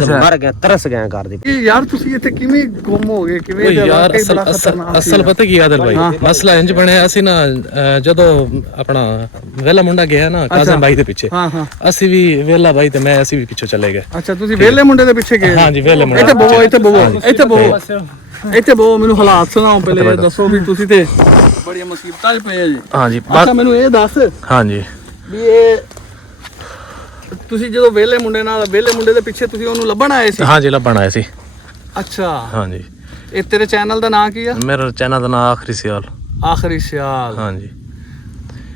मर गए तरस गए घर दी यार ਤੁਸੀਂ ਇੱਥੇ ਕਿਵੇਂ ਗੁੰਮ ਹੋ ਗਏ ਕਿਵੇਂ ਯਾਰ ਅਸਲ ਪਤਾ ਕੀ ਆਦਲ ਭਾਈ ਮਸਲਾ ਇੰਜ ਬਣਿਆ ਅਸੀਂ ਨਾ ਜਦੋਂ ਆਪਣਾ ਵੇਲਾ ਮੁੰਡਾ ਗਿਆ ਨਾ ਕਾਜ਼ਮ ਭਾਈ ਦੇ ਪਿੱਛੇ ਅਸੀਂ ਵੀ ਵੇਲਾ ਭਾਈ ਤੇ ਮੈਂ ਅਸੀਂ ਵੀ ਪਿੱਛੇ ਚਲੇ ਗਏ ਅੱਛਾ ਤੁਸੀਂ ਵੇਲੇ ਮੁੰਡੇ ਦੇ ਪਿੱਛੇ ਗਏ ਹਾਂਜੀ ਵੇਲੇ ਮੁੰਡੇ ਇੱਥੇ ਬੋਵੋ ਇੱਥੇ ਬੋਵੋ ਮੈਨੂੰ ਹਾਲਾਤ ਸੁਣਾਓ ਪਹਿਲੇ ਦੱਸੋ ਵੀ ਤੁਸੀਂ ਤੇ ਬੜੀਆਂ ਮੁਸੀਬਤਾਂ 'ਚ ਪਏ ਜੀ ਹਾਂਜੀ ਅੱਛਾ ਮੈਨੂੰ ਇਹ ਦੱਸ ਹਾਂਜੀ ਵੀ ਇਹ ਤੁਸੀਂ ਜਦੋਂ ਵੇਲੇ ਮੁੰਡੇ ਦੇ ਪਿੱਛੇ ਤੁਸੀਂ ਉਹਨੂੰ ਲੱਭਣ ਆਏ ਸੀ ਹਾਂਜੀ ਲੱਭਣ ਆਏ ਸੀ ਅੱਛਾ ਹਾਂਜੀ ਇਹ ਤੇਰੇ ਚੈਨਲ ਦਾ ਨਾਂ ਕੀ ਆ ਮੇਰਾ ਚੈਨਲ ਦਾ ਨਾਮ ਆਖਰੀ ਸਿਆਲ ਹਾਂਜੀ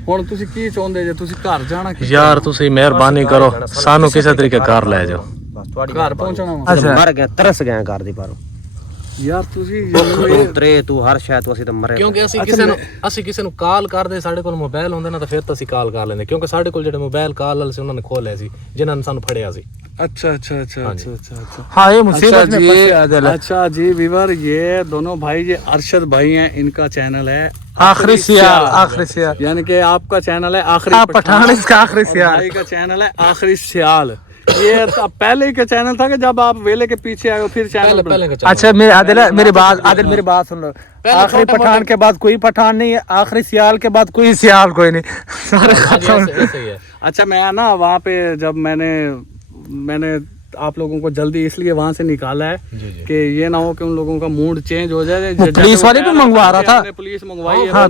ਹੁਣ ਤੁਸੀਂ ਕੀ ਚਾਹੁੰਦੇ ਜੇ ਤੁਸੀਂ ਘਰ ਜਾਣਾ ਯਾਰ ਤੁਸੀਂ ਮਿਹਰਬਾਨੀ ਕਰੋ ਸਾਨੂੰ ਕਿਸੇ ਤਰੀਕੇ ਘਰ ਲੈ ਜਾਓ ਘਰ ਪਹੁੰਚਣਾ ਮਰ ਗਏ ਤਰਸ ਗਏ ਘਰ ਦੀ ਪਰ ਯਾਰ ਤੁਸੀਂ ਉਤਰੇ ਤੂੰ ਹਰ ਸ਼ਾਇਦ ਅਸੀਂ ਤਾਂ ਮਰੇ ਕਿਉਂਕਿ ਅਸੀਂ ਕਿਸੇ ਨੂੰ ਕਾਲ ਕਰਦੇ ਸਾਡੇ ਕੋਲ ਮੋਬਾਈਲ ਹੁੰਦੇ ਨਾ ਤਾਂ ਫਿਰ ਤਾਂ ਅਸੀਂ ਕਾਲ ਕਰ ਲੈਂਦੇ ਕਿਉਂਕਿ ਸਾਡੇ ਕੋਲ ਜਿਹੜੇ ਮੋਬਾਈਲ ਕਾਲ ਵਾਲੇ ਸੀ ਉਹਨਾਂ ਨੇ ਖੋਹ ਲਏ ਸੀ ਜਿਨ੍ਹਾਂ ਨੇ ਸਾਨੂੰ ਫੜਿਆ ਸੀ अच्छा हाँ ये मुसीबत में फंसे अच्छा जी वीवर ये दोनों भाई ये अरशद भाई हैं इनका चैनल है आखिरी सियाल यानी कि आपका चैनल है आखिरी पठान इसका आखिरी सियाल भाई का चैनल है आखिरी सियाल ये पहले का चैनल था कि जब आप वेले के पीछे आए फिर चैनल अच्छा मेरी बात सुन लो आखिरी पठान के बाद कोई पठान नहीं है आखिरी सियाल के बाद कोई सियाल कोई नहीं सारे खत्म अच्छा मैं ना वहाँ पे जब मैंने आप लोगों को जल्दी इसलिए वहाँ से निकाला है कि ये ना हो कि उन लोगों का मूड चेंज हो जाए पुलिस वाले भी मंगवा रहा था पुलिस मंगवाई है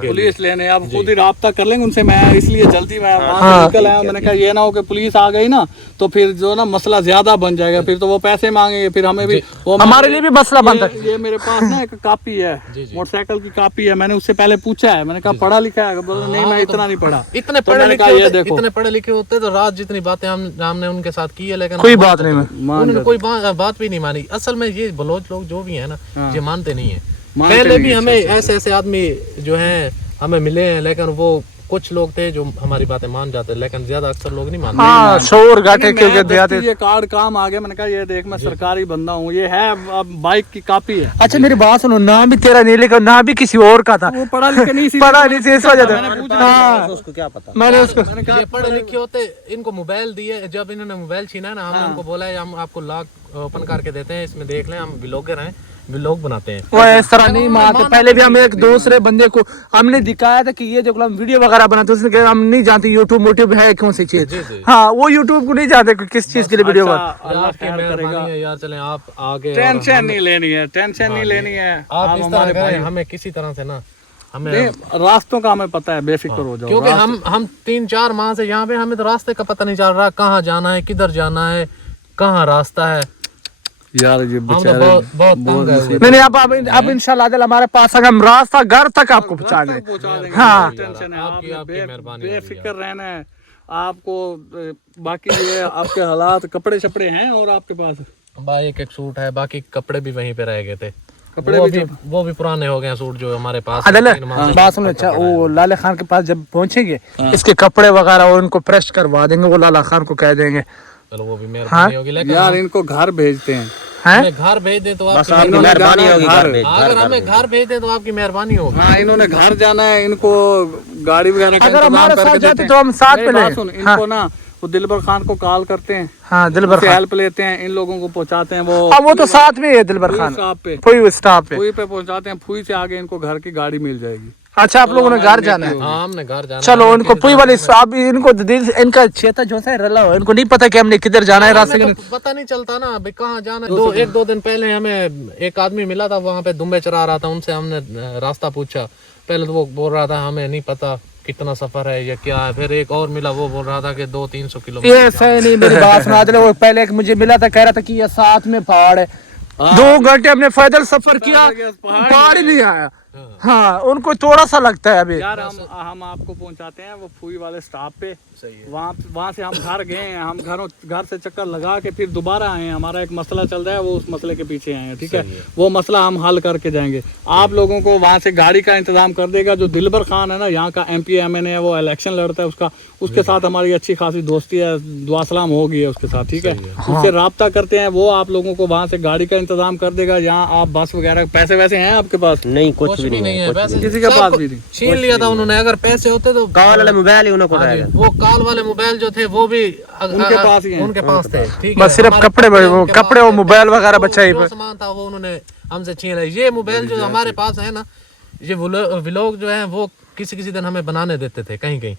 पुलिस लेने आप खुद ही राब्ता कर लेंगे उनसे मैं इसलिए जल्दी मैं वहाँ से निकल आया मैंने कहा ये ना हो कि पुलिस आ गई ना तो फिर जो ना मसला ज्यादा बन जाएगा फिर तो वो पैसे मांगेंगे फिर हमें भी हमारे लिए भी मसला बनता है ये मेरे पास ना एक कापी है मोटरसाइकिल की कापी है मैंने उससे पहले पूछा है मैंने कहा पढ़ा लिखा है बोला नहीं मैं इतना नहीं पढ़ा इतने पढ़े लिखे होते तो रात जितनी बातें हमने उनके साथ की है लेकिन कोई बात नहीं उन्होंने कोई बात भी नहीं मानी असल में ये बलोच लोग जो भी है ना ये मानते नहीं है पहले भी हमें ऐसे आदमी जो हैं हमें मिले हैं लेकिन वो कुछ लोग थे जो हमारी बातें मान जाते लेकिन ज्यादा अक्सर लोग नहीं मानते शोर घाटे क्योंकि ये कार्ड काम आ गया मैंने कहा ये देख मैं सरकारी बंदा हूँ ये है बाइक की कॉपी है अच्छा मेरी बात सुनो नाम भी तेरा नहीं लिखा नाम भी किसी और का था वो पढ़ा लिखा नहीं इस वजह से उसको क्या पता मैंने उसको पढ़े लिखे होते इनको मोबाइल दिए जब इन्होंने मोबाइल छीना है ना हमने उनको बोला है हम आपको लॉक ओपन करके देते हैं इसमें देख लें हम व्लॉगर हैं व्लॉग बनाते हैं वो इस तरह नहीं मानते पहले भी हम एक दूसरे बंदे को हमने दिखाया था कि ये जो हम वीडियो वगैरह बनाते उसने कहा हम नहीं जानते यूट्यूब है कौन सी चीज हाँ वो यूट्यूब को नहीं जानते किस चीज के लिए वीडियो यार चलें आप आगे टेंशन नहीं लेनी है आप इस तरह हमें किसी तरह से ना हमें रास्तों का हमें पता है बेफिक्र हो जाओ क्योंकि हम 3-4 माह से यहाँ पे हमें तो रास्ते का पता नहीं चल रहा कहाँ जाना है किधर जाना है कहाँ रास्ता है यार ये बेचारे बहुत मैंने अब इंशाल्लाह हमारे पास अगर हम रास्ता घर तक आपको पहुँचा देंगे हाँ टेंशन है आप बेफिक्र रहना है आपको बाकी ये आपके हालात कपड़े शपड़े हैं और आपके पास भाई एक सूट है बाकी कपड़े भी वहीं पे रह गए थे कपड़े वो भी पुराने हो गए सूट जो हमारे पास बात सुनो अच्छा वो लाला खान के पास जब पहुंचेंगे इसके कपड़े वगैरह उनको प्रेस करवा देंगे वो लाला खान को कह देंगे चलो वो भी मेहरबानी होगी लेकिन यार इनको घर भेजते हैं हमें घर भेज दे तो आपकी मेहरबानी होगी अगर हमें घर भेज दे तो आपकी मेहरबानी होगी हाँ इन्होंने घर जाना है इनको गाड़ी वगैरह का अगर हमारे साथ इंतजाम जाते तो हम साथ में लेंगे इनको ना वो दिलबर खान को कॉल करते हैं हाँ दिलबर खान हेल्प लेते हैं इन लोगों को पहुंचाते हैं वो तो साथ में है दिलबर खान स्टॉप पे पहुंचाते हैं फुई से आगे इनको घर की गाड़ी मिल जाएगी अच्छा आप लोगों ने घर जाना है हाँ हमने घर जाना चलो उनको पुई वाले अब इनको इनका क्षेत्र जो है रला हो इनको नहीं पता कि हमने किधर जाना है रास्ते तो पता नहीं चलता ना भाई कहाँ जाना है 1-2 दिन पहले हमें एक आदमी मिला था वहाँ पे दुम्बे चरा रहा था उनसे हमने रास्ता पूछा पहले तो वो बोल रहा था हमें नहीं पता कितना सफर है या क्या है फिर एक और मिला वो बोल रहा था कि 200-300 किलोमीटर ये सही नहीं मेरी बात सुना दे वो पहले एक मुझे मिला था कह रहा था कि ये साथ में पहाड़ है 2 घंटे हमने पैदल सफर किया पहाड़ ही नहीं आया हाँ उनको थोड़ा सा लगता है अभी यार हम आपको पहुंचाते हैं वो फुई वाले स्टॉप पे सही है वहाँ से हम घर गए हैं हम घर से चक्कर लगा के फिर दोबारा आए हैं हमारा एक मसला चल रहा है वो उस मसले के पीछे आए हैं ठीक है वो मसला हम हल करके जाएंगे आप लोगों को वहाँ से गाड़ी का इंतजाम कर देगा जो दिलबर खान है ना यहाँ का MP MNA है वो इलेक्शन लड़ता है उसके साथ हमारी अच्छी खासी दोस्ती है दुआ सलाम हो गई है उसके साथ ठीक है उससे राब्ता करते हैं वो आप लोगों को वहाँ से गाड़ी का इंतजाम कर देगा यहाँ आप बस वगैरह पैसे वैसे हैं आपके पास नहीं कुछ भी नहीं है पैसे किसी के पास भी नहीं। छीन लिया था उन्होंने। अगर पैसे होते तो कॉल वाला मोबाइल ही उन्हें को हाँ जी, रहेगा। वो कॉल वाले मोबाइल जो थे वो भी उनके पास ही हैं। उनके पास थे। ठीक है, बस सिर्फ हमारे कपड़े कपड़े उनके कपड़े पास और थे। मोबाइल वगैरह जो- बचा ही जो सामान था वो उन्होंने हमसे छीन लिया। ये मोबाइल जो हमारे पास है ना, ये व्लॉग जो है वो किसी किसी दिन हमें बनाने देते थे कहीं कहीं,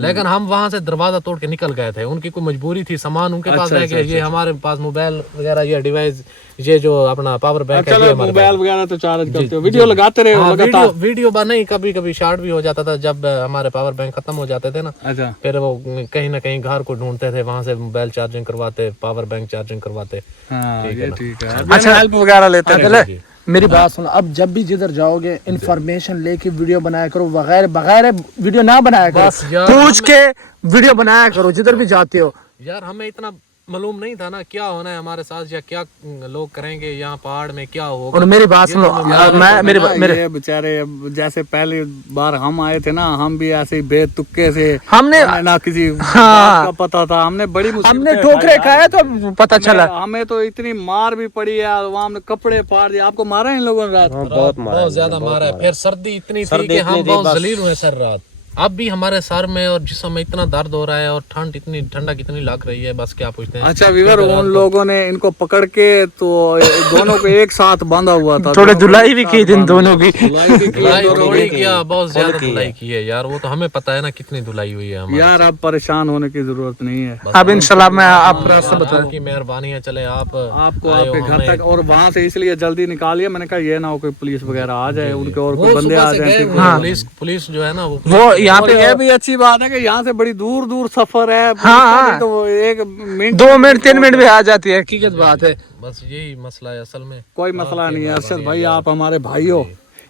लेकिन हम वहां से दरवाजा तोड़ के निकल गए थे। उनकी कोई मजबूरी थी, सामान उनके पास रह गया। ये हमारे पास मोबाइल वगैरह, ये डिवाइस, ये जो अपना पावर बैंक है, ये चलो हमारे मोबाइल वगैरह तो चार्ज करते हो, वीडियो लगाते रहे हो हाँ, लगातार। वीडियो नहीं, कभी कभी शॉर्ट भी हो जाता था जब हमारे पावर बैंक खत्म हो जाते थे ना। अच्छा फिर वो कहीं ना कहीं घर को ढूंढते थे, वहां से मोबाइल चार्जिंग करवाते, पावर बैंक चार्जिंग करवाते। हाँ ये ठीक है। अच्छा हेल्प वगैरह लेते हैं। जी, जी। मेरी बात सुनो, अब जब भी जिधर जाओगे इन्फॉर्मेशन लेके वीडियो बनाया करो, बगैर बगैर वीडियो ना बनाया करो, बस यार, पूछ के वीडियो बनाया करो जिधर भी जाते हो। यार हमें इतना मालूम नहीं था ना क्या होना है हमारे साथ, या क्या लोग करेंगे यहाँ पहाड़ में, क्या होगा। और मेरी बात सुनो, मैं मेरे ये बेचारे जैसे पहली बार हम आए थे ना, हम भी ऐसे ही बेतुक्के से, हमने हमें ना किसी बात का पता था, हमने बड़ी मुसीबतें हमने उठाई ठोकरे यार। खाए तो पता चला। हमें तो इतनी मार भी पड़ी यार, वहाँ हमने कपड़े फाड़ दिए। आपको मारा इन लोगों ने रात? बहुत ज्यादा मारा है। फिर सर्दी इतनी थी कि हम बहुत जलील हुए सर रात। अब भी हमारे सर में और जिस्म में इतना दर्द हो रहा है, और ठंडक इतनी लग रही है, बस क्या पूछते हैं। अच्छा विवर, उन लोगों ने इनको पकड़ के तो दोनों को एक साथ बांधा हुआ था। थोड़े धुलाई भी की दिन दोनों की। धुलाई थोड़ी किया, बहुत ज्यादा धुलाई की है यार। वो तो हमें पता है ना कितनी धुलाई हुई है हमारी। यार अब परेशान होने की जरूरत नहीं है। अब इंशाल्लाह मैं आप रास्ता बताऊं। आपकी मेहरबानी है। चले आपको आपके घर तक, और वहाँ से इसलिए जल्दी निकालिए। मैंने कहा ये ना हो कोई पुलिस वगैरह आ जाए, उनके और कोई बंदे आ जाए। पुलिस जो है ना वो यहाँ पे ये भी अच्छी बात है कि यहाँ से बड़ी दूर दूर सफर है। हाँ। तो वो 1 मिनट 2 मिनट 3 मिनट भी आ जाती है, हकीकत बात है। बस यही मसला है असल में। कोई मसला नहीं है। अरशद भाई आप हमारे भाई हो,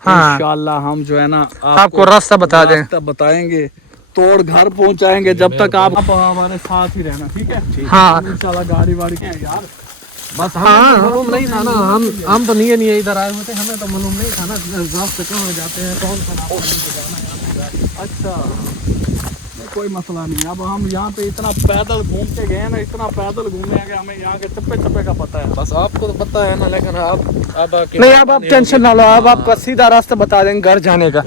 हाँ। इंशाल्लाह हम जो है ना आपको रास्ता बता दें। रास्ता बताएंगे, तोड़ घर पहुँचाएंगे। जब तक आप हमारे साथ ही रहना, ठीक है? हाँ इंशाल्लाह गाड़ी वाड़ी के यार। बस हमें तो मालूम नहीं था ना, हम तो नहीं इधर आए होते, हमें तो मालूम नहीं था ना रास्ते कहाँ जाते हैं, कौन सा रास्ता हमको जाना है। अच्छा कोई मसला नहीं। अब हम यहाँ पे इतना पैदल घूम के गए ना, इतना पैदल घूमे हैं कि हमें यहाँ के चप्पे चप्पे का पता है। बस आपको तो पता है ना, लेकिन अब नहीं, अब आप टेंशन ना लो, अब आपका सीधा रास्ता बता देंगे घर जाने का।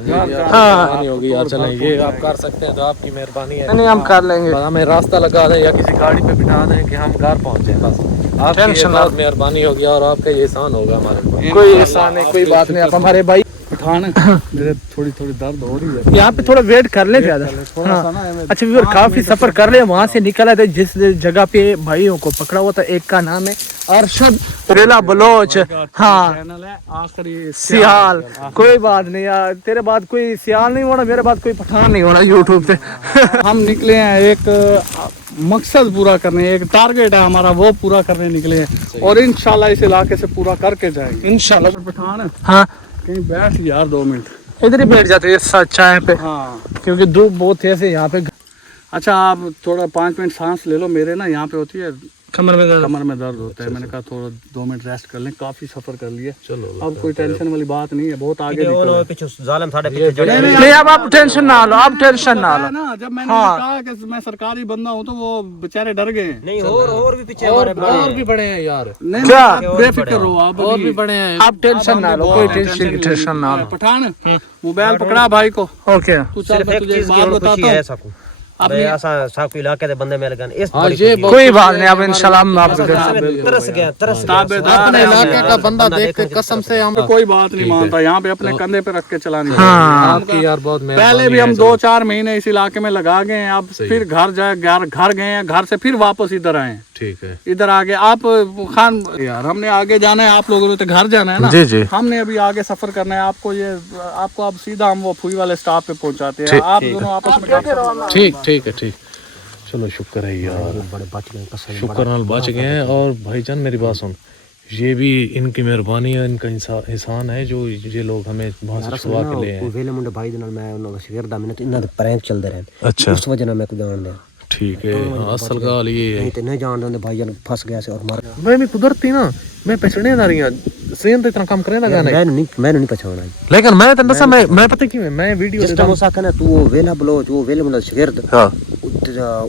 हाँ होगी यार। चलें, ये आप कर सकते हैं तो आपकी मेहरबानी है। नहीं, हम कर लेंगे। बस हमें रास्ता लगा दें या किसी गाड़ी पे बिठा दें कि हम घर पहुंचे। बस आपकी ये बहुत मेहरबानी होगी और आपका ये एहसान होगा हमारे ऊपर। कोई एहसान नहीं, कोई बात नहीं। आप हमारे भाई पठान मेरे थोड़ी दर्द हो रही है। यहाँ पे थोड़ा वेट कर ले ज्यादा। थोड़ा सा ना अच्छा व्यूअर, काफी सफर कर ले, वहाँ से निकला था जिस जगह पे भाइयों को पकड़ा हुआ था। एक का नाम है अरशद रेला बलोच, हाँ चैनल है आखिरी सियाल। कोई बात नहीं यार, तेरे बाद कोई सियाल नहीं होना, मेरे बाद कोई पठान नहीं होना यूट्यूब पे। हम निकले हैं एक मकसद पूरा करने, एक टारगेट है हमारा, वो पूरा करने निकले हैं और इंशाल्लाह इस इलाके से पूरा करके जाएंगे इंशाल्लाह। पठान हाँ कहीं बैठ यार 2 मिनट इधर ही बैठ जाते हैं चाय पे, हाँ। क्योंकि धूप बहुत तेज है यहाँ पे। अच्छा आप थोड़ा 5 मिनट सांस ले लो। मेरे ना यहाँ पे होती है कमर में दर्द। कमर में दर्द होता है। मैंने कहा थोड़ा 2 मिनट रेस्ट कर लें, काफी सफर कर लिए। चलो अब कोई टेंशन वाली बात नहीं है, बहुत आगे निकल गए। पीछे जालिम साढ़े पीछे जड़े नहीं, अब आप टेंशन ना लो, आप टेंशन ना लो। ना जब मैंने कहा कि मैं सरकारी बंदा हूँ तो वो बेचारे डर गए। नहीं और भी पीछे और भी बड़े हैं यार, नहीं क्या? बेफिक्र रहो आप। और भी बड़े हैं। आप टेंशन ना लो, कोई टेंशन ना लो। पठान मोबाइल पकड़ा भाई को। ओके तू चल मैं एक तुझे चीज एक की बात और खुशी बताता है हूँ। साकू। अबे ऐसा साकू इलाके दे बंदे मिल गए इस बड़ी ये खुशी है। कोई बात नहीं, अब इंशाल्लाह हम आपको तरस गया अपने इलाके का बंदा देख के कसम से हम कोई बात नहीं मानता। यहाँ पे अपने कंधे पे रख के चलानी। आपकी यार बहुत पहले भी हम 2-4 महीने इस इलाके में लगा गए हैं। अब फिर घर गए हैं, घर से फिर वापस इधर आए। ठीक है। इधर आगे आप खान यार, हमने आगे जाना है, आप लोगों ने तो घर जाना है ना। जी जी। हमने अभी आगे सफर करना है। आपको अब सीधा हम वो फुई वाले स्टॉप पे पहुंचाते हैं। आप दोनों आपस में ठीक है। चलो शुक्र है यार, बड़े बच गए कसम। शुक्र नाल बच गए हैं। और भाईजान मेरी बात सुन, ये भी इनकी मेहरबानी है, इनका एहसान है जो ये लोग हमें वहां से छुड़वा के ले आए। वेले मुंडे भाई दे नाल मैं उन्होंने सवेर दा मैंने तो इन्ना प्रैंक चलदे रहे। अच्छा उस वजह नाल मैं को जान दे। ठीक है। असल गाल ये है, नहीं तो नहीं जान दे भाई जान फंस गया से और मार। मैं भी कुदरती ना, मैं पहचाने ना रही हूं सेम तो इतना काम करे ना गाने, मैंने नहीं पहचाना। लेकिन मैं तो मैं पता क्यों है, मैं वीडियो जिस टाइम उसा कहना तू वो वेला बलोच वो वेले मुंडे शिगिर्द। हां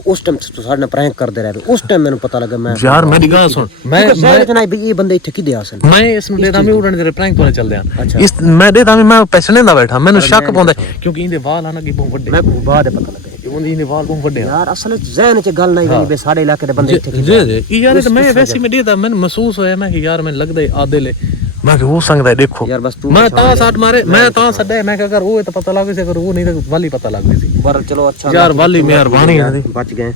उस टाइम ਸਾਡੇ ਨਾਲ ਪ੍ਰੈਂਕ ਕਰਦੇ ਰਹੇ ਉਸ ਟਾਈਮ ਮੈਨੂੰ ਪਤਾ ਲੱਗਾ ਮੈਂ यार मेरी गल सुन मैं इतना भी ये बंदे इत्थे किदे आसन मैं इसनु देदा मैं उड़न दे प्रैंक तो चलदे हैं इस मैं देदा मैं पैसने दा बैठा मैंने शक पौंदा क्योंकि इंदे वाल आना कि बहुत बड़े मैं बाद पता लगा इंदे वाल बहुत बड़े यार असल ज़हन च गल नहीं गई बे सारे इलाके दे बंदे इत्थे जी यार तो मैं वैसे में देदा मैंने महसूस होया मैं कि यार मैं लगदा आधे ले मैं कि वो संगदा देखो यार बस तू मैं ता साठ मारे मैं ता सड्डे मैं अगर वो तो पता लग सी अगर वो नहीं तो वाली पता लग सी पर चलो अच्छा यार वाली मेहरबानी है बच गए